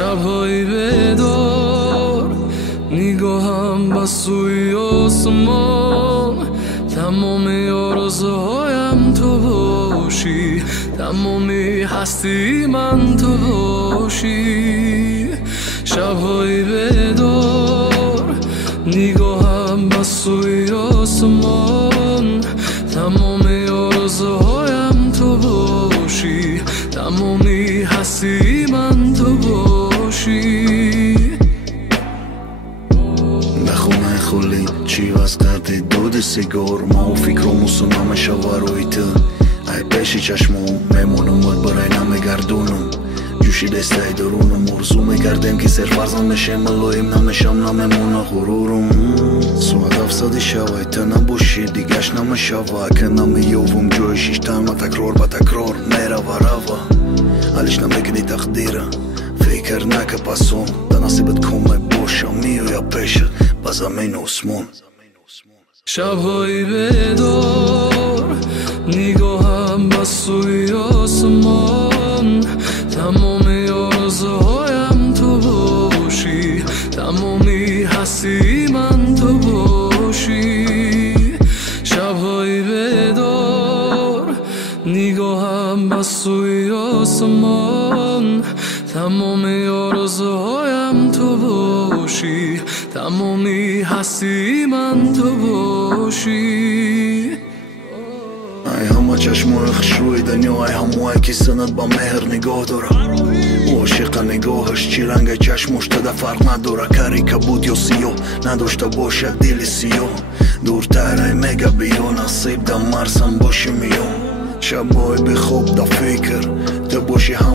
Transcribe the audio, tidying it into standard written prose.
شب‌هایی بدار نگاهم به سوی آسمان تمام آرزوهایم تو باشی تمامی هستی من تو باشی شب‌هایی بدار نگاهم به سوی آسمان تمام آرزوهایم تو باشی تمامی هستی من تو باشی نخونه خلی چی وز کردی دود سیگار ما و فکرمو سونم شواروی تو ای پیشی چشمو میمونم بود برای نمیگردونم جوشی دسته درونم مرزو میگردیم که سر فرزان میشه ملویم نمیشم نمیمونه غرورم سواد افسادی شوی تو نباشی دیگش نمیشوه که نمیوم جوی شیشتن و تکرار به تکرار میره و روا حالیش نمیگنی تقدیره فکر نکه پسون ده نصیبت کمه باشم میویا پیشت به زمین و اسمون شب‌هایی بدار نگاهم به سوی آسمان تمام آرزوهایم تو باشی تمامی هستی من تو باشی شب‌هایی بدار نگاهم به سوی آسمان تمام آرزوهایم تو باشی تمامی هستی من تو باشی ای همه چشمون خشوی دنیا ای همه که سند با مهر نگاه داره او عاشق نگاهش چی رنگ چشمش تده فرق نداره کاری که بود یا سیاه نداشته باشه دل سیاه دورتر ای میگه بیا نصیب ده مرسم باشی میام شبای به خواب ده فکر تو باشی هم